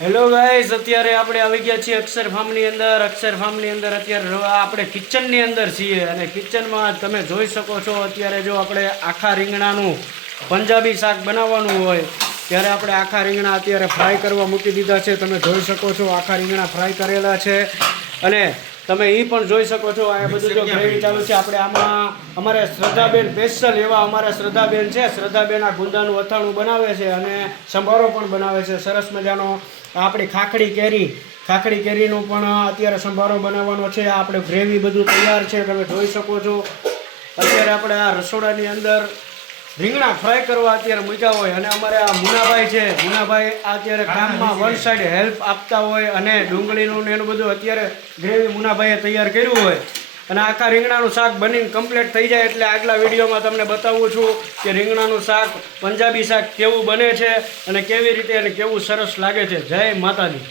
Hello guys, અત્યારે આપણે આવી ગયા છીએ અક્ષર ફાર્મની અંદર. અક્ષર ફાર્મની અંદર અત્યારે આપણે કિચનની અંદર છીએ અને કિચનમાં તમે જોઈ શકો છો. અત્યારે જો આપણે આખા રીંગણાનું પંજાબી શાક બનાવવાનું હોય ત્યારે આપણે આખા રીંગણા અત્યારે ફ્રાય કરવા મૂકી દીધા છે. તમે જોઈ શકો છો આખા રીંગણા ફ્રાય કરેલા છે અને તમે એ પણ જોઈ શકો છો. આ બધું જો ગ્રેવી ચાલુ છે. આપણે આમાં અમારે શ્રદ્ધાબેન સ્પેશિયલ એવા અમારા શ્રદ્ધાબેન છે. શ્રદ્ધાબેન આ ગુંદાનું અથાણું બનાવે છે અને સંભારો પણ બનાવે છે સરસ મજાનો. આપણી ખાખડી કેરીનું પણ અત્યારે સંભારો બનાવવાનો છે. આપણે ગ્રેવી બધું તૈયાર છે, તમે જોઈ શકો છો. અત્યારે આપણે આ રસોડાની અંદર રીંગણા ફ્રાય કરવા અત્યારે મૂક્યા હોય અને અમારે આ મુનાભાઈ છે. મુનાભાઈ અત્યારે કામમાં વન સાઈડ હેલ્પ આપતા હોય અને ડુંગળીનું ને એનું બધું અત્યારે ગ્રેવી મુનાભાઈએ તૈયાર કર્યું હોય અને આખા રીંગણાનું શાક બનીને કમ્પ્લીટ થઈ જાય એટલે આગલા વિડીયોમાં તમને બતાવું છું કે રીંગણાનું શાક પંજાબી શાક કેવું બને છે અને કેવી રીતે અને કેવું સરસ લાગે છે. જય માતાજી.